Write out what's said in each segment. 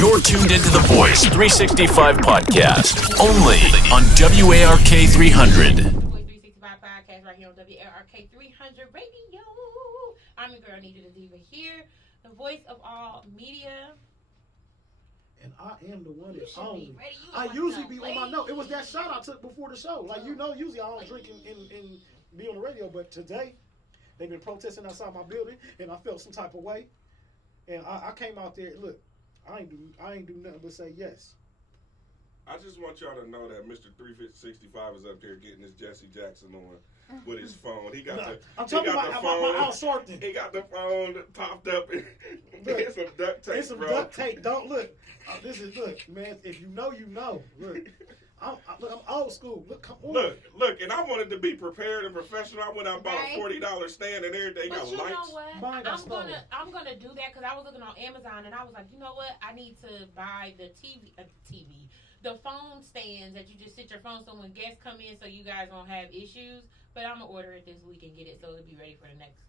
You're tuned into the Voice365 podcast, only on WARK 300. Voice365 podcast right here on WARK 300 Radio. I'm your girl, NedraTheDiva here, the voice of all media. And I am the one that's only. I usually be on my note. It was that shot I took before the show. Like, usually I don't drink and be on the radio, but today they've been protesting outside my building, and I felt some type of way. And I came out there. Look, I ain't do nothing but say yes. I just want y'all to know that Mr. 365 is up there getting his Jesse Jackson on with his phone. He got I'm talking about my outsorting. He got the phone topped up and some duct tape. It's some duct tape. Don't look. Look, man. If you know, you know. Look. I'm old school. Look, come on. Look, and I wanted to be prepared and professional. I went out and bought a $40 stand and everything. But got you lights. know what? I'm gonna do that because I was looking on Amazon and I was like, you know what? I need to buy the the phone stands that you just sit your phone so when guests come in, so you guys don't have issues. But I'm gonna order it this week and get it so it'll be ready for the next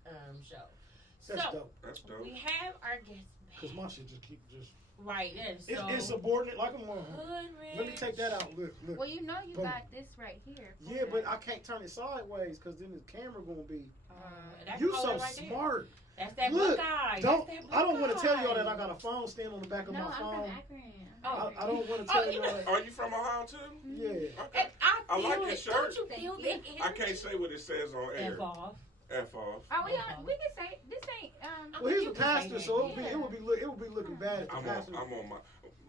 show. That's dope. We have our guests back. Because my shit just right there. So it's insubordinate like a mom. Let me take that out. Look. Well, you know you got this right here. Yeah, but I can't turn it sideways because then the camera gonna be. That's You so right smart. There. That's that Look, Buckeye. I don't want to tell y'all that I got a phone stand on the back of my phone. I'm from Akron. I don't want to tell y'all that. Are you from Ohio too? Yeah. Okay. I like feel your it. shirt. Don't you feel the energy? I can't say what it says on air. F off. F off. Oh, we can say this ain't. Well, he's a pastor, so it would be looking bad if the pastor. I'm on my.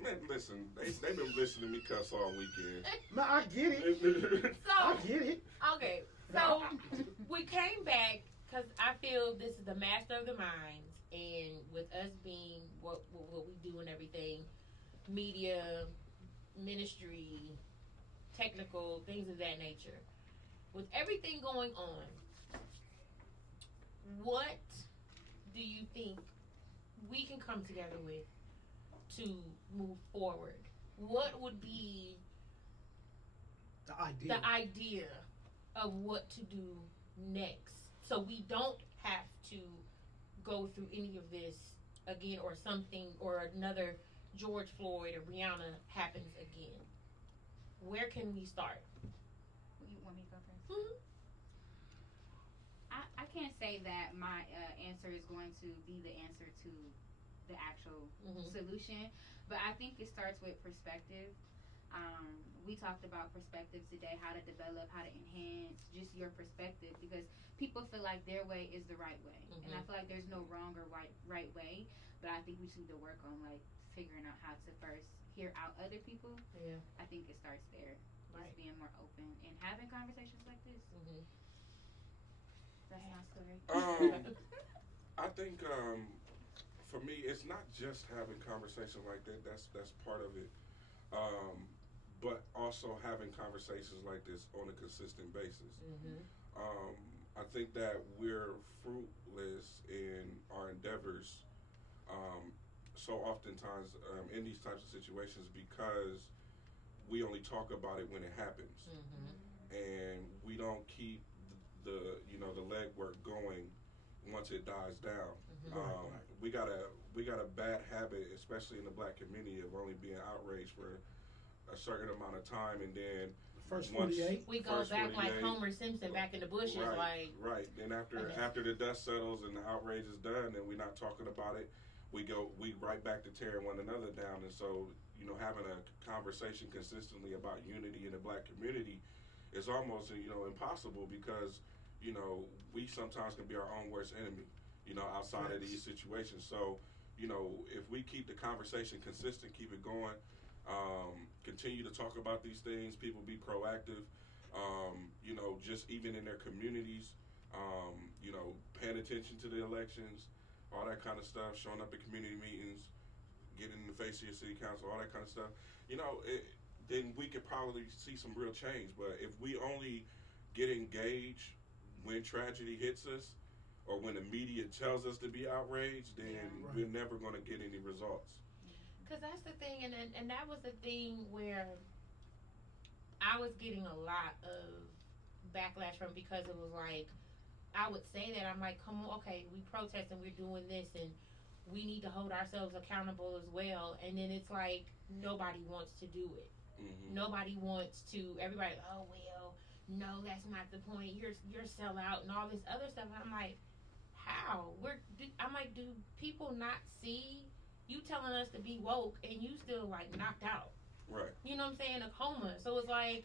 Man, listen, they've been listening to me cuss all weekend. Man, I get it. I get it. Okay, so we came back because I feel this is the master of the minds, and with us being what we do and everything, media, ministry, technical, things of that nature. With everything going on, what do you think we can come together with to move forward? What would be the idea of what to do next so we don't have to go through any of this again, or something or another George Floyd or Breonna happens again? Where can we start? You want me to go first? Mm-hmm. I can't say that my answer is going to be the answer to the actual solution, but I think it starts with perspective. We talked about perspective today, how to develop, how to enhance just your perspective, because people feel like their way is the right way, and I feel like there's no wrong or right way, but I think we just need to work on like figuring out how to first hear out other people. Yeah, I think it starts there, just being more open and having conversations like this. That's my story. I think for me, it's not just having conversations like that. That's part of it. But also having conversations like this on a consistent basis. I think that we're fruitless in our endeavors so oftentimes in these types of situations because we only talk about it when it happens. And we don't keep the legwork going once it dies down. We got a bad habit, especially in the black community, of only being outraged for a certain amount of time, and then first 48. We go back like Homer Simpson back in the bushes, right. Then after the dust settles and the outrage is done, and we're not talking about it, we right back to tearing one another down. And so, having a conversation consistently about unity in the black community is almost impossible because we sometimes can be our own worst enemy, outside of these situations. So, if we keep the conversation consistent, keep it going, continue to talk about these things, people be proactive, just even in their communities, paying attention to the elections, all that kind of stuff, showing up at community meetings, getting in the face of your city council, all that kind of stuff, then we could probably see some real change. But if we only get engaged when tragedy hits us or when the media tells us to be outraged, then we're never going to get any results. Because that's the thing, and that was the thing where I was getting a lot of backlash from, because it was like, I would say that, I'm like, come on, okay, we protest and we're doing this, and we need to hold ourselves accountable as well. And then it's like nobody wants to do it. Mm-hmm. Nobody wants to. Everybody, oh well, no, that's not the point. You're sellout and all this other stuff. And I'm like, how? I'm like, do people not see you telling us to be woke and you still like knocked out? Right. You know what I'm saying? A coma. So it's like,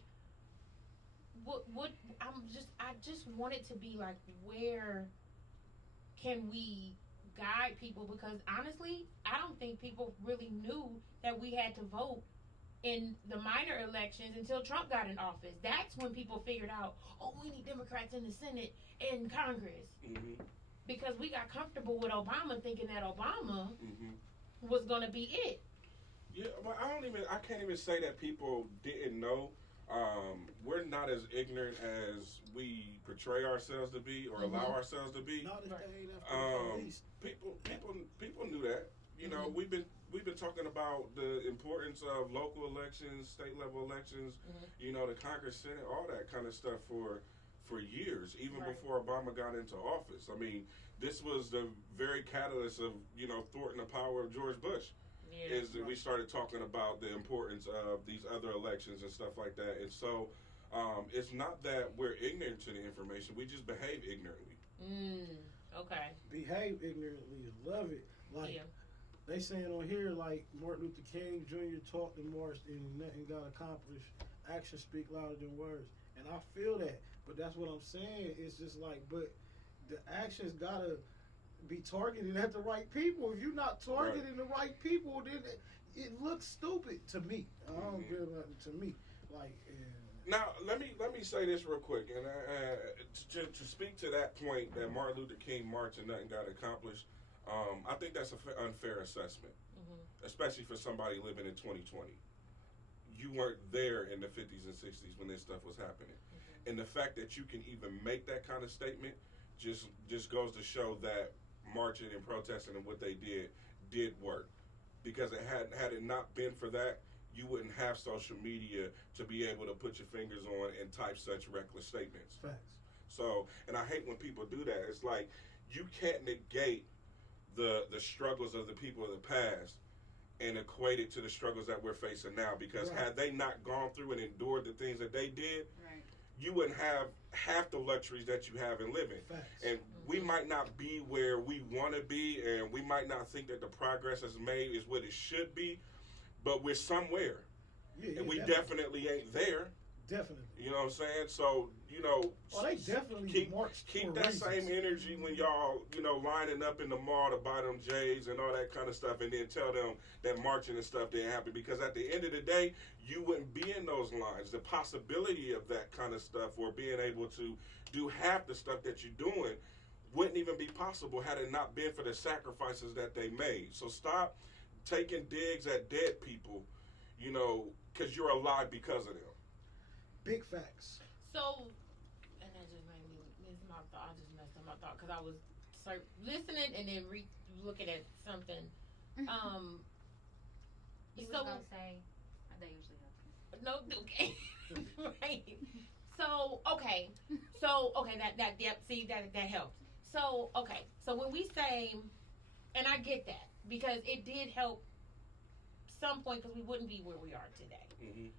what? I just want it to be like, where can we guide people? Because honestly, I don't think people really knew that we had to vote in the minor elections until Trump got in office. That's when people figured out, oh, we need Democrats in the Senate and Congress. Mm-hmm. Because we got comfortable with Obama, thinking that Obama was going to be it. Yeah, but I can't even say that people didn't know. We're not as ignorant as we portray ourselves to be or allow ourselves to be. Not if they ain't after the police. People knew that. You know, we've been talking about the importance of local elections, state level elections, you know, the Congress, Senate, all that kind of stuff for years, even before Obama got into office. I mean, this was the very catalyst of, you know, thwarting the power of George Bush. Yeah, is that we started talking about the importance of these other elections and stuff like that. And so it's not that we're ignorant to the information, we just behave ignorantly. Okay. Behave ignorantly. Love it. Like, they saying on here, like, Martin Luther King Jr. talked and marched and nothing got accomplished. Actions speak louder than words. And I feel that. But that's what I'm saying. It's just like, but the actions gotta be targeted at the right people. If you're not targeting the right people, then it looks stupid to me. I don't get nothing to me. Like, now let me say this real quick, and to speak to that point that Martin Luther King marched and nothing got accomplished. I think that's an unfair assessment, especially for somebody living in 2020. You weren't there in the 50s and 60s when this stuff was happening, and the fact that you can even make that kind of statement just goes to show that marching and protesting and what they did work. Because had it not been for that, you wouldn't have social media to be able to put your fingers on and type such reckless statements. facts. So, and I hate when people do that. It's like, you can't negate the struggles of the people of the past and equate it to the struggles that we're facing now. Because had they not gone through and endured the things that they did, you wouldn't have half the luxuries that you have in living. Facts. And we might not be where we want to be, and we might not think that the progress that's made is what it should be, but we're somewhere. And we definitely ain't there. Definitely. You know what I'm saying? So, you know, they definitely keep that same energy when y'all, you know, lining up in the mall to buy them J's and all that kind of stuff, and then tell them that marching and stuff didn't happen. Because at the end of the day, you wouldn't be in those lines. The possibility of that kind of stuff, or being able to do half the stuff that you're doing, wouldn't even be possible had it not been for the sacrifices that they made. So stop taking digs at dead people, you know, because you're alive because of them. Big facts. So, and that just made me miss my thought. I just messed up my thought because I was listening and then looking at something. You was gonna say, they usually help. No, okay. Right. So okay, that helps. So okay, so when we say, and I get that because it did help some point because we wouldn't be where we are today.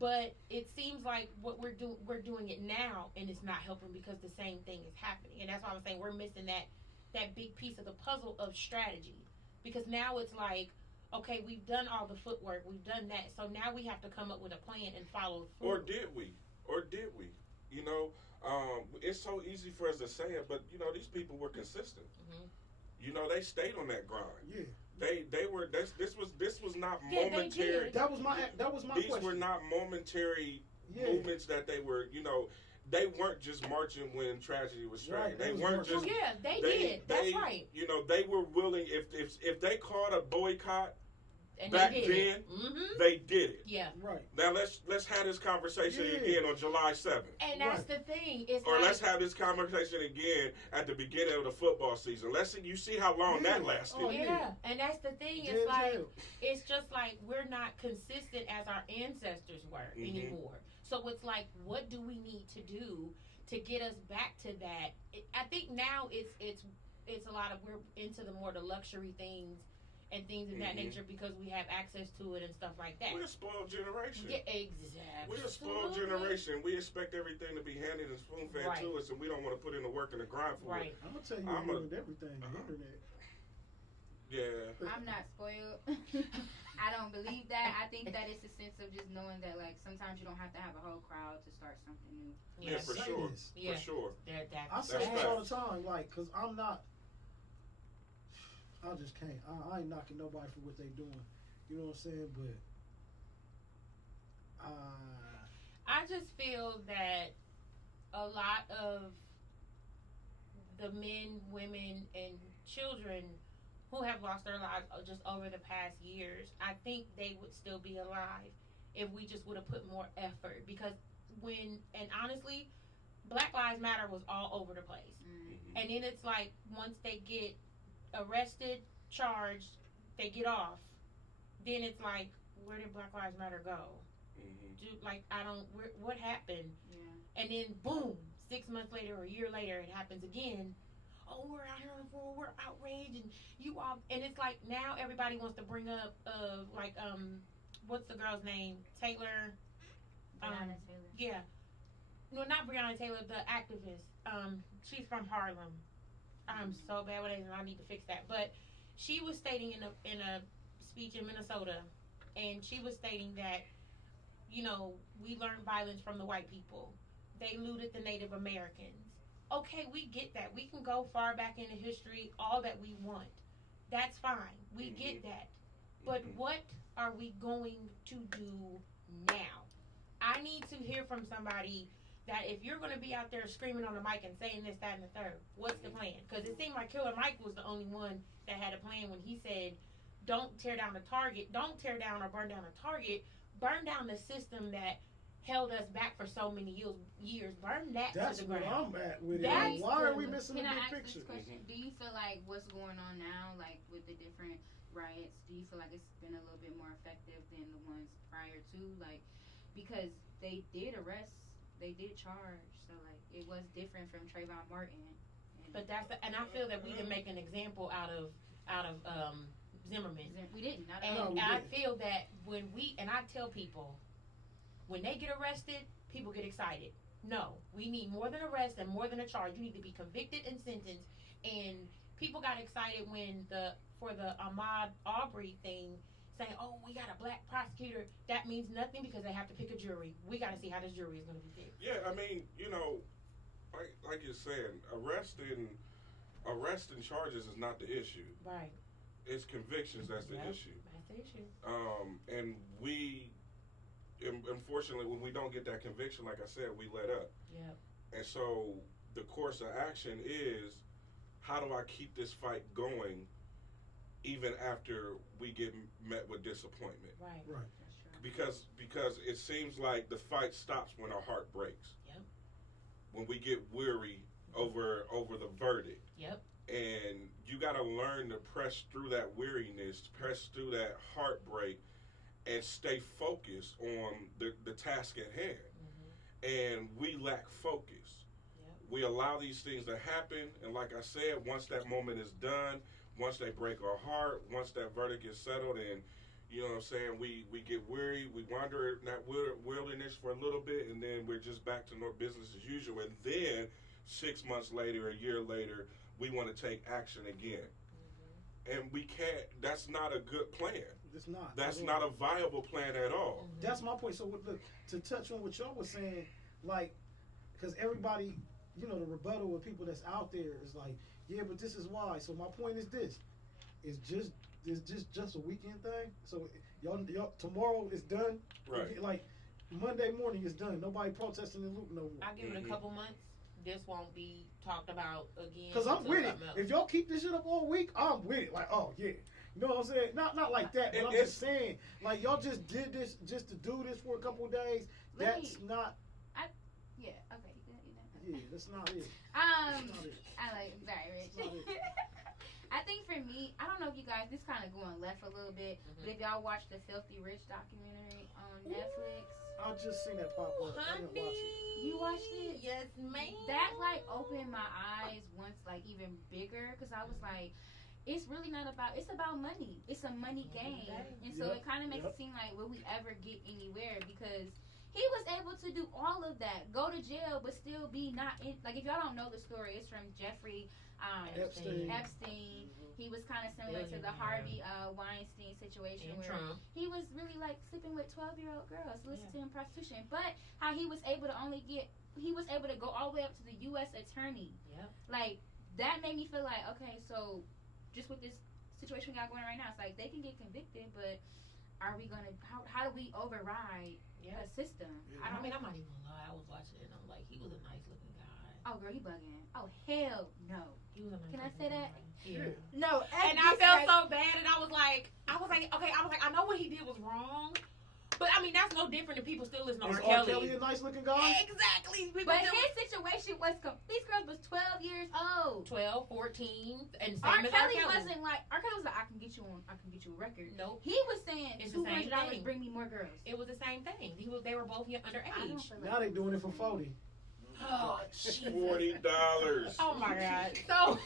But it seems like what we're doing it now, and it's not helping because the same thing is happening, and that's why I'm saying we're missing that big piece of the puzzle of strategy. Because now it's like, okay, we've done all the footwork, we've done that, so now we have to come up with a plan and follow through. Or did we? You know, it's so easy for us to say it, but you know, these people were consistent. You know, they stayed on that grind. Yeah. They were. This was not momentary. That was my These question. were not momentary movements that they were. You know, they weren't just marching when tragedy was striking. They weren't just. Oh yeah, they did. That's right. You know, they were willing. If they called a boycott and back then, they did it. Yeah. Right. Now let's have this conversation again on July 7th. And that's the thing. It's or let's have this conversation again at the beginning of the football season. Let's see. You see how long that lasted. Oh yeah. And that's the thing. It's like it's just like we're not consistent as our ancestors were anymore. So it's like, what do we need to do to get us back to that? I think now it's it's a lot of, we're into the luxury things and things of that nature because we have access to it and stuff like that. We're a spoiled generation. Yeah, exactly. We're a spoiled generation. We expect everything to be handed and spoon-fed to us, and we don't want to put in the work and the grind for it. I'm going to tell you with everything, the internet. Yeah. I'm not spoiled. I don't believe that. I think that it's a sense of just knowing that, like, sometimes you don't have to have a whole crowd to start something new. Yeah, for sure. For sure. I say this all the time, like, because I'm not, I just can't. I ain't knocking nobody for what they doing. You know what I'm saying? But I just feel that a lot of the men, women, and children who have lost their lives just over the past years, I think they would still be alive if we just would have put more effort. Because and honestly, Black Lives Matter was all over the place. Mm-hmm. And then it's like, once they get arrested, charged, they get off, then it's like, where did Black Lives Matter go? Mm-hmm. What happened? Yeah. And then boom, 6 months later or a year later, it happens again. Oh, we're out here on the floor, we're outraged, and you all, and it's like now everybody wants to bring up, what's the girl's name? Taylor. Breonna Taylor. Yeah. No, not Breonna Taylor, the activist. She's from Harlem. I'm so bad with it, and I need to fix that. But she was stating in a speech in Minnesota, and she was stating that, we learned violence from the white people. They looted the Native Americans. Okay, we get that. We can go far back into history, all that we want. That's fine. We get that. But what are we going to do now? I need to hear from somebody that if you're going to be out there screaming on the mic and saying this, that, and the third, what's the plan? Because it seemed like Killer Mike was the only one that had a plan when he said, don't tear down the Target, don't tear down or burn down a Target, burn down the system that held us back for so many years. Burn that to the ground. That's what I'm at with it. Why are we missing the big picture? This question? Do you feel like what's going on now, like with the different riots, do you feel like it's been a little bit more effective than the ones prior to? Like, because they did arrest, they did charge, so like it was different from Trayvon Martin. But and I feel that we didn't make an example out of Zimmerman. We didn't. And I feel that and I tell people, when they get arrested, people get excited. No, we need more than arrest and more than a charge. You need to be convicted and sentenced. And people got excited for the Ahmaud Arbery thing, saying, "Oh, we got a black prosecutor." That means nothing because they have to pick a jury. We got to see how this jury is going to be picked. Yeah, I mean, like you're saying, arresting charges is not the issue. Right. It's convictions that's the issue. That's the issue. And we. Unfortunately, when we don't get that conviction, like I said, we let up. Yeah. And so the course of action is, how do I keep this fight going even after we get met with disappointment? Right. Because it seems like the fight stops when our heart breaks. Yep. When we get weary over the verdict. Yep. And you got to learn to press through that weariness, press through that heartbreak, and stay focused on the task at hand. Mm-hmm. And we lack focus. Yep. We allow these things to happen, and like I said, once that moment is done, once they break our heart, once that verdict is settled, and you know what I'm saying, we get weary, we wander in that wilderness for a little bit, and then we're just back to business as usual. And then 6 months later, a year later, we want to take action again. Mm-hmm. And we can't, that's not a good plan. It's not. That's not a viable plan at all. That's my point. So, look, to touch on what y'all was saying, like, because everybody, the rebuttal with people that's out there is like, yeah, but this is why. So my point is this: it's just a weekend thing. So y'all tomorrow is done. Right. Like Monday morning is done. Nobody protesting in Loop no more. I give it a couple months. This won't be talked about again. Because I'm with it. If y'all keep this shit up all week, I'm with it. Like, oh yeah. You know what I'm saying? Not like that, but I'm just saying, like, y'all just did this just to do this for a couple of days. That's not. Yeah. Okay. Yeah, that's not it. I like sorry, Rich. I think for me, I don't know if you guys, this kind of going left a little bit, but if y'all watch the Filthy Rich documentary on Netflix. I just seen that pop up. I didn't watch it. You watched it? Yes, ma'am. That, like, opened my eyes once, like, even bigger, because I was like, it's really not about, it's about money. It's a money game. And so it kind of makes it seem like, will we ever get anywhere? Because he was able to do all of that, go to jail, but still be not in, like, if y'all don't know the story, it's from Jeffrey Epstein. He was kind of similar to the Harvey Weinstein situation where Trump. he was really like sleeping with 12-year-old girls, soliciting prostitution. But how he was able to he was able to go all the way up to the U.S. attorney. Yep. Like, that made me feel like, okay, so just with this situation we got going right now, it's like they can get convicted, but are we gonna? How do we override a system? Yeah. I'm not even gonna lie. I was watching it and I'm like, he was a nice looking guy. Oh, girl, he bugging. Oh, hell no. He was a nice. Can I say that? Yeah. No. And I felt so bad, and I was like, okay, I know what he did was wrong, but I mean that's no different than people still listening to R. R. Kelly a nice looking guy? Exactly. But his situation was these girls was 12 years old. 12, 14, and R. same as Kelly wasn't like R. Kelly was like, I can get you a record. Nope. He was saying It's the same $200 thing. bring me more girls. It was the same thing. They were both underage. Now they doing it for 40. Oh, Jesus. $40. Oh my God. So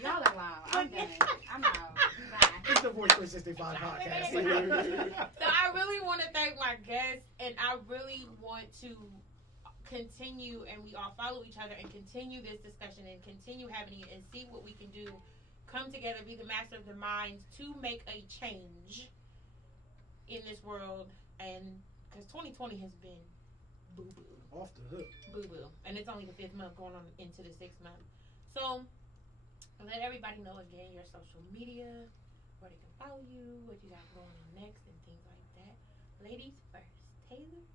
y'all are wild. I'm done. I'm out. Bye. It's the Voice365 podcast. So I really want to thank my guests, and I really want to continue, and we all follow each other and continue this discussion and continue having it and see what we can do. Come together, be the master of the minds to make a change in this world, and because 2020 has been boo-boo. Off the hook. Boo-boo. And it's only the 5th month going on into the 6th month. So, let everybody know again your social media, where they can follow you, what you got going on next, and things like that. Ladies first. Taylor?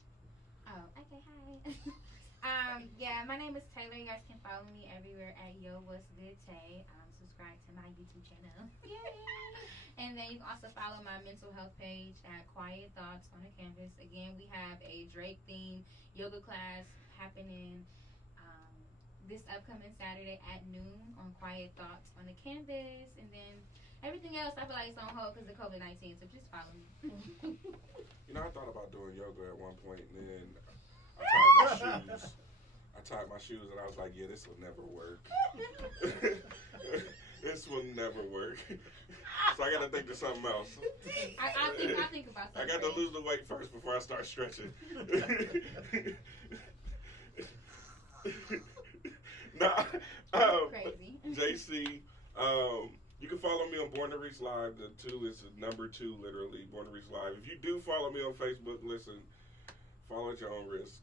Oh, okay, hi. Yeah, my name is Taylor. You guys can follow me everywhere at YoWhatsGoodTay. Subscribe to my YouTube channel. Yay! And then you can also follow my mental health page at Quiet Thoughts on the Canvas. Again, we have a Drake themed yoga class happening this upcoming Saturday at noon on Quiet Thoughts on the Canvas. And then everything else, I feel like it's on hold because of COVID-19, so just follow me. You know, I thought about doing yoga at one point, and then I tied my shoes, and I was like, yeah, this will never work. This will never work. So I got to think of something else. I think about something. I got to lose the weight first before I start stretching. Crazy. JC, you can follow me on Born to Reach Live. The 2 is number 2, literally, Born to Reach Live. If you do follow me on Facebook, listen, follow at your own risk.